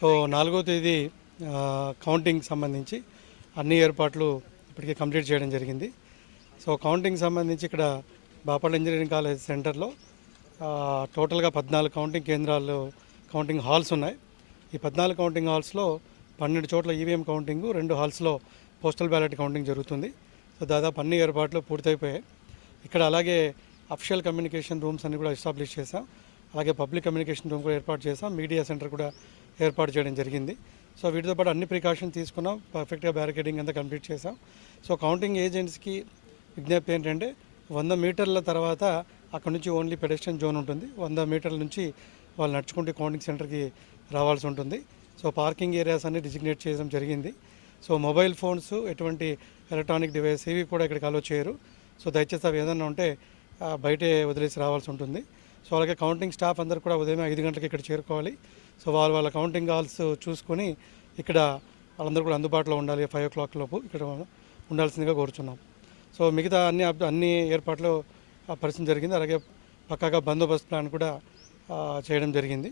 So 4వ తేదీ counting సంబంధించి అన్ని ఏర్పాట్లు ఇప్పటికే కంప్లీట్ చేయడం జరిగింది. సో కౌంటింగ్ సంబంధించి ఇక్కడ బాపట్ల ఇంజనీరింగ్ కాలేజ్ సెంటర్లో టోటల్గా 14 కౌంటింగ్ కేంద్రాలు, కౌంటింగ్ హాల్స్ ఉన్నాయి. ఈ 14 కౌంటింగ్ హాల్స్లో 12 చోట్ల ఈవీఎం కౌంటింగ్, 2 హాల్స్లో పోస్టల్ బ్యాలెట్ కౌంటింగ్ జరుగుతుంది. సో దాదాపు అన్ని ఏర్పాట్లు పూర్తయిపోయాయి. ఇక్కడ అలాగే అఫిషియల్ కమ్యూనికేషన్ రూమ్స్ అన్ని కూడా ఎస్టాబ్లిష్ చేసాం. అలాగే పబ్లిక్ కమ్యూనికేషన్ రూమ్ కూడా ఏర్పాటు చేసాం. మీడియా సెంటర్ కూడా ఏర్పాటు చేయడం జరిగింది. సో వీటితో పాటు అన్ని ప్రికాషన్ తీసుకున్నాం. పర్ఫెక్ట్గా బ్యారికేడింగ్ అంతా కంప్లీట్ చేసాం. సో కౌంటింగ్ ఏజెంట్స్కి విజ్ఞప్తి ఏంటంటే 100 మీటర్ల తర్వాత అక్కడ నుంచి ఓన్లీ పెడెస్ట్రియన్ జోన్ ఉంటుంది. 100 మీటర్ల నుంచి వాళ్ళు నడుచుకుంటూ కౌంటింగ్ సెంటర్కి రావాల్సి ఉంటుంది. సో పార్కింగ్ ఏరియాస్ అన్ని డిజిగ్నేట్ చేయడం జరిగింది. సో మొబైల్ ఫోన్స్, ఎటువంటి ఎలక్ట్రానిక్ డివైస్ ఇవి కూడా ఇక్కడికి అలో చేయరు. సో దయచేసి అవి ఏదైనా ఉంటే బయటే వదిలేసి రావాల్సి ఉంటుంది. సో అలాగే కౌంటింగ్ స్టాఫ్ అందరూ కూడా ఉదయం 5 గంటలకు ఇక్కడ చేరుకోవాలి. సో వాళ్ళ కౌంటింగ్ హాల్స్ చూసుకొని ఇక్కడ వాళ్ళందరూ కూడా అందుబాటులో ఉండాలి. 5 o'clock లోపు ఇక్కడ ఉండాల్సిందిగా కోరుచున్నాం. సో మిగతా అన్ని ఏర్పాట్లు పరిస్థితి జరిగింది. అలాగే పక్కాగా బందోబస్తు ప్లాన్ కూడా చేయడం జరిగింది.